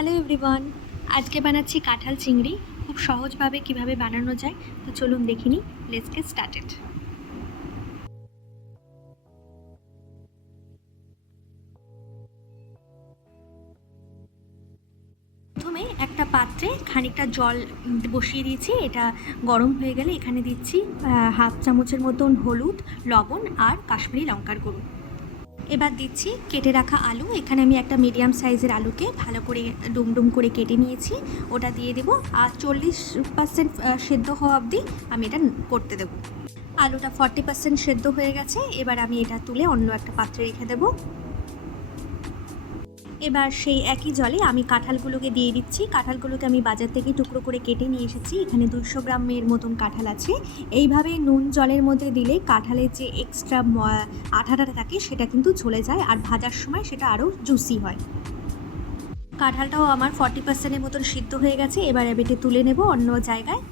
Hello everyone, আজকে বানাচ্ছি কাঁঠাল চিংড়ি। খুব সহজভাবে কিভাবে বানানো যায় তো চলুন দেখে নিই। Let's get started. প্রথমে একটা পাত্রে খানিকটা জল বসিয়ে দিয়েছি। এটা গরম হয়ে গেলে এখানে দিচ্ছি হাফ চামচের মতন হলুদ, লবণ আর কাশ্মীরি লঙ্কার গুঁড়ো। এবার দিচ্ছি কেটে রাখা আলু। এখানে আমি একটা মিডিয়াম সাইজের আলুকে ভালো করে ডুমডুম করে কেটে নিয়েছি, ওটা দিয়ে দেবো। আর 40% সেদ্ধ হওয়া অবধি আমি এটা করতে দেবো। আলুটা 40% সেদ্ধ হয়ে গেছে। এবার আমি এটা তুলে অন্য একটা পাত্রে রেখে দেব। এবার সেই একই জলে আমি কাঁঠালগুলোকে দিয়ে দিচ্ছি। কাঁঠালগুলোকে আমি বাজার থেকে টুকরো করে কেটে নিয়ে এসেছি। এখানে 200 গ্রামের মতন কাঁঠাল আছে। এইভাবে নুন জলের মধ্যে দিলে কাঁঠালের যে এক্সট্রা আঠাটা থাকে সেটা কিন্তু চলে যায়, আর ভাজার সময় সেটা আরও জুসি হয়। কাঁঠালটাও আমার 40%-এর মতন সিদ্ধ হয়ে গেছে। এবার এবারে তুলে নেব অন্য জায়গায়।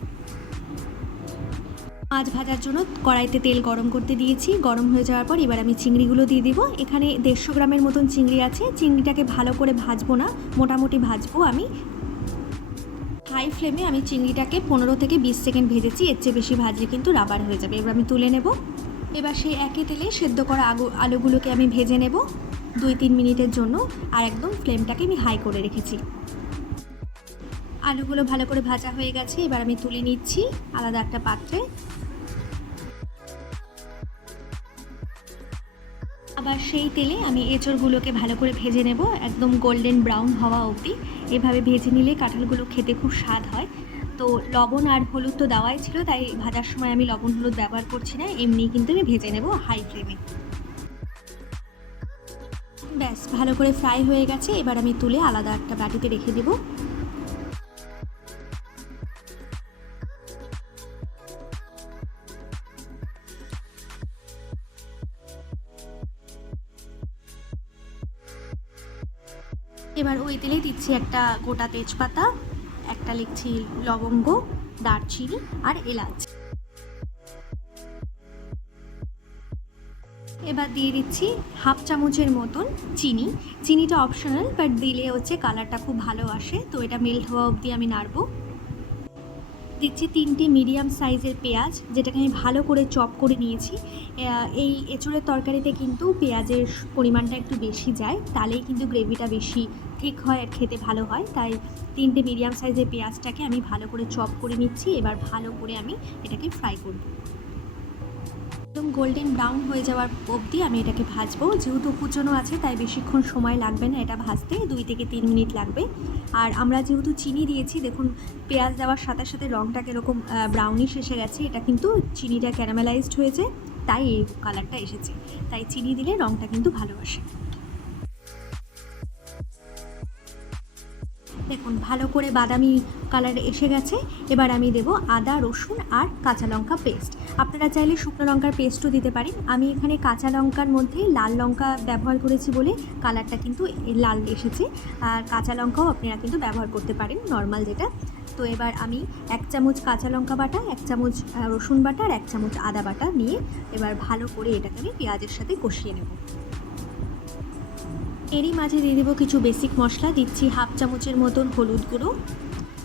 মাছ ভাজার জন্য কড়াইতে তেল গরম করতে দিয়েছি। গরম হয়ে যাওয়ার পর এবার আমি চিংড়িগুলো দিয়ে দিব। এখানে 150 গ্রামের মতন চিংড়ি আছে। চিংড়িটাকে ভালো করে ভাজবো না, মোটামুটি ভাজবো আমি। হাই ফ্লেমে আমি চিংড়িটাকে 15 থেকে 20 সেকেন্ড ভেজেছি। এর চেয়ে বেশি ভাজলে কিন্তু রাবার হয়ে যাবে। এবার আমি তুলে নেব। এবার সেই একই তেলে সেদ্ধ করা আলুগুলোকে আমি ভেজে নেব 2-3 মিনিটের জন্য। আর একদম ফ্লেমটাকে আমি হাই করে রেখেছি। আলুগুলো ভালো করে ভাজা হয়ে গেছে। এবার আমি তুলে নিচ্ছি আলাদা একটা পাত্রে। আবার সেই তেলে আমি এঁচড়গুলোকে ভালো করে ভেজে নেব, একদম গোল্ডেন ব্রাউন হওয়া অবধি। এভাবে ভেজে নিলে কাঁঠালগুলো খেতে খুব স্বাদ হয়। তো লবণ আর হলুদ তো দেওয়াই ছিল, তাই ভাজার সময় আমি লবণ হলুদ ব্যবহার করছি না, এমনি কিন্তু আমি ভেজে নেব হাই ফ্লেমে। ব্যাস ভালো করে ফ্রাই হয়ে গেছে। এবার আমি তুলে আলাদা একটা বাটিতে রেখে দেবো। এবার ওই তেলে দিচ্ছি একটা গোটা তেজপাতা, একটা লিখছি লবঙ্গ, দারচিনি আর এলাচ। এবার দিয়ে দিচ্ছি হাফ চামচের মতন চিনি। চিনিটা অপশনাল, বাট দিলে হচ্ছে কালারটা খুব ভালো আসে। তো এটা মেল্ট হওয়া অবধি আমি নাড়বো। দিচ্ছি 3টে মিডিয়াম সাইজের পেঁয়াজ, যেটাকে আমি ভালো করে চপ করে নিয়েছি। এই এঁচোড়ের তরকারিতে কিন্তু পেঁয়াজের পরিমাণটা একটু বেশি যায়, তাহলেই কিন্তু গ্রেভিটা বেশি ঠিক হয় আর খেতে ভালো হয়। তাই 3টে মিডিয়াম সাইজের পেঁয়াজটাকে আমি ভালো করে চপ করে নিচ্ছি। এবার ভালো করে আমি এটাকে ফ্রাই করব। একদম গোল্ডেন ব্রাউন হয়ে যাওয়ার অবধি আমি এটাকে ভাজবো। যেহেতু কুচনো আছে তাই বেশিক্ষণ সময় লাগবে না এটা ভাজতে, 2 থেকে 3 মিনিট লাগবে। আর আমরা যেহেতু চিনি দিয়েছি, দেখুন পেঁয়াজ দেওয়ার সাথে সাথে রঙটা কীরকম ব্রাউনিশ এসে গেছে। এটা কিন্তু চিনিটা ক্যারামেলাইজড হয়েছে, তাই এই কালারটা এসেছে। তাই চিনি দিলে রঙটা কিন্তু ভালো আসে। দেখুন ভালো করে বাদামি কালার এসে গেছে। এবার আমি দেব আদা, রসুন আর কাঁচা লঙ্কা পেস্ট। আপনারা চাইলে শুকনো লঙ্কার পেস্টও দিতে পারেন। আমি এখানে কাঁচা লঙ্কার মধ্যে লাল লঙ্কা ব্যবহার করেছি বলে কালারটা কিন্তু লাল এসেছে। আর কাঁচা লঙ্কাও আপনারা কিন্তু ব্যবহার করতে পারেন নর্মাল যেটা। তো এবার আমি 1 চামচ কাঁচা লঙ্কা বাটা, 1 চামচ রসুন বাটা আর 1 চামচ আদা বাটা নিয়ে এবার ভালো করে এটাকে আমি পেঁয়াজের সাথে কষিয়ে নেব। এরই মাঝে দিয়ে দেবো কিছু বেসিক মশলা। দিচ্ছি হাফ চামচের মতন হলুদ গুঁড়ো,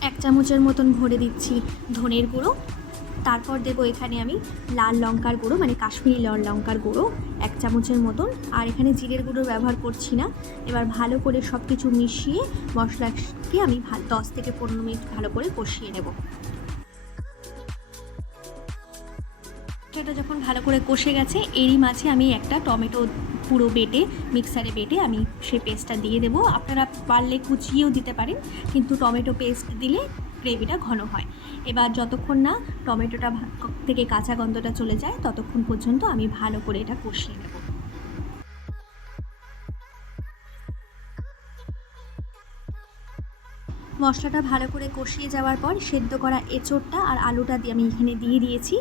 1 চামচের মতন ভরে দিচ্ছি ধনের গুঁড়ো। তারপর দেবো এখানে আমি লাল লঙ্কার গুঁড়ো, মানে কাশ্মীরি লাল লঙ্কার গুঁড়ো 1 চামচের মতন। আর এখানে জিরের গুঁড়ো ব্যবহার করছি না। এবার ভালো করে সব কিছু মিশিয়ে মশলাকে আমি 10 থেকে 15 মিনিট ভালো করে কষিয়ে নেব। এটা যখন ভালো করে কষে গেছে, এরই মাঝে আমি একটা টমেটো পুরো বেটে মিক্সারে বেটে আমি সেই পেস্টটা দিয়ে দেবো। আপনারা পারলে কুচিয়েও দিতে পারেন, কিন্তু টমেটো পেস্ট দিলে গ্রেভিটা ঘন হয়। এবার যতক্ষণ না টমেটোটা থেকে কাঁচা গন্ধটা চলে যায় ততক্ষণ পর্যন্ত আমি ভালো করে এটা কষিয়ে নেব। মশলাটা ভালো করে কষিয়ে যাওয়ার পর সেদ্ধ করা এঁচোড়টা আর আলুটা আমি এখানে দিয়ে দিয়েছি।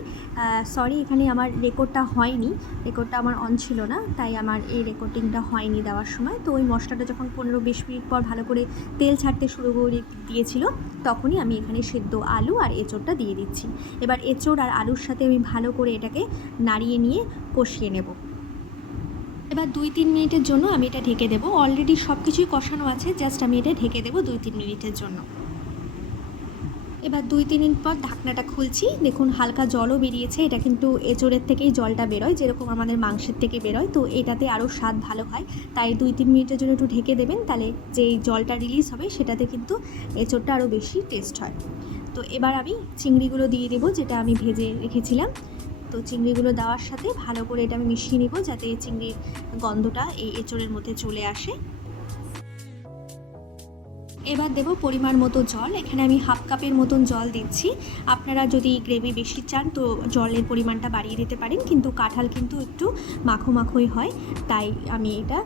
সরি, এখানে আমার রেকর্ডটা হয়নি, রেকর্ডটা আমার অন ছিল না, তাই আমার এই রেকর্ডিংটা হয়নি দেওয়ার সময়। তো ওই মশলাটা যখন 15-20 মিনিট পর ভালো করে তেল ছাড়তে শুরু করে দিয়েছিল, তখনই আমি এখানে সেদ্ধ আলু আর এঁচোড়টা দিয়ে দিচ্ছি। এবার এঁচোড় আর আলুর সাথে আমি ভালো করে এটাকে নাড়িয়ে নিয়ে কষিয়ে নেব। এবার 2-3 মিনিটের জন্য আমি এটা ঢেকে দেবো। অলরেডি সব কিছুই কষানো আছে, জাস্ট আমি এটা ঢেকে দেবো 2-3 মিনিটের জন্য। এবার 2-3 মিনিট পর ঢাকনাটা খুলছি, দেখুন হালকা জলও বেরিয়েছে। এটা কিন্তু এঁচোড়ের থেকেই জলটা বেরোয়, যেরকম আমাদের মাংসের থেকে বেরোয়, তো এটাতে আরও স্বাদ ভালো হয়। তাই 2-3 মিনিটের জন্য একটু ঢেকে দেবেন, তাহলে যেই জলটা রিলিজ হবে সেটাতে কিন্তু এঁচোড়টা আরও বেশি টেস্ট হয়। তো এবার আমি চিংড়িগুলো দিয়ে দেবো, যেটা আমি ভেজে রেখেছিলাম। তো চিংড়িগুলো দেওয়ার সাথে ভালো করে এটা আমি মিশিয়ে নেব, যাতে চিংড়ির গন্ধটা এই এঁচোড়ের মধ্যে চলে আসে। এবার দেব পরিমাণ মতো জল। এখানে আমি হাফ কাপের মতন জল দিচ্ছি। আপনারা যদি গ্রেভি বেশি চান তো জলের পরিমাণটা বাড়িয়ে দিতে পারেন, কিন্তু কাঁঠাল কিন্তু একটু মাখো মাখোই হয়, তাই আমি এটা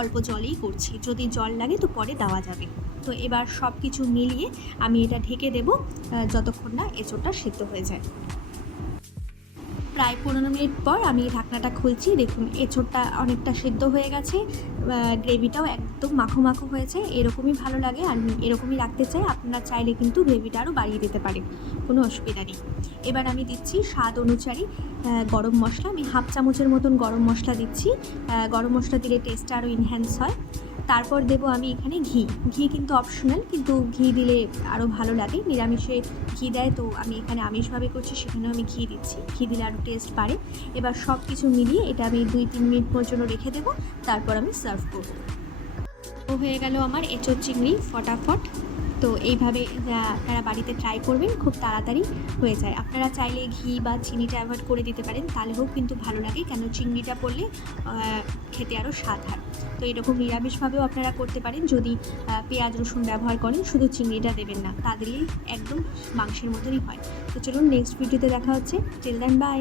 অল্প জলেই করছি। যদি জল লাগে তো পরে দেওয়া যাবে। তো এবার সব কিছু মিলিয়ে আমি এটা ঢেকে দেব যতক্ষণ না এঁচোড়টা সেদ্ধ হয়ে যায়। প্রায় 15 মিনিট পর আমি ঢাকনাটা খুলছি, দেখুন এঁচোড়টা অনেকটা সেদ্ধ হয়ে গেছে, গ্রেভিটাও একদম মাখো মাখো হয়েছে। এরকমই ভালো লাগে, আর এরকমই রাখতে চাই। আপনারা চাইলে কিন্তু গ্রেভিটা আরও বাড়িয়ে দিতে পারেন, কোনো অসুবিধা নেই। এবার আমি দিচ্ছি স্বাদ অনুযায়ী গরম মশলা। আমি হাফ চামচের মতন গরম মশলা দিচ্ছি। গরম মশলা দিলে টেস্টটা আরও এনহ্যান্স হয়। তারপর দেবো আমি এখানে ঘি। ঘি কিন্তু অপশনাল, কিন্তু ঘি দিলে আরও ভালো লাগে। নিরামিষে ঘি দেয়, তো আমি এখানে আমিষভাবে করছি, সেখানেও আমি ঘি দিচ্ছি। ঘি দিলে আরও টেস্ট বাড়ে। এবার সব কিছু মিলিয়ে এটা আমি 2-3 মিনিট পর্যন্ত রেখে দেবো, তারপর আমি সার্ভ করব। হয়ে গেল আমার এঁচোড় চিংড়ি ফটাফট। তো এইভাবে আপনারা বাড়িতে ট্রাই করবেন, খুব তাড়াতাড়ি হয়ে যায়। আপনারা চাইলে ঘি বা চিনিটা অ্যাভয়েড করে দিতে পারেন, তাহলেও কিন্তু ভালো লাগে, কেন চিংড়িটা পড়লে খেতে আরও স্বাদ হয়। তো এরকম নিরামিষভাবেও আপনারা করতে পারেন, যদি পেঁয়াজ রসুন ব্যবহার করেন, শুধু চিংড়িটা দেবেন না, তা দিলেই একদম মাংসের মতনই হয়। তো চলুন নেক্সট ভিডিওতে দেখা হচ্ছে। Till then by.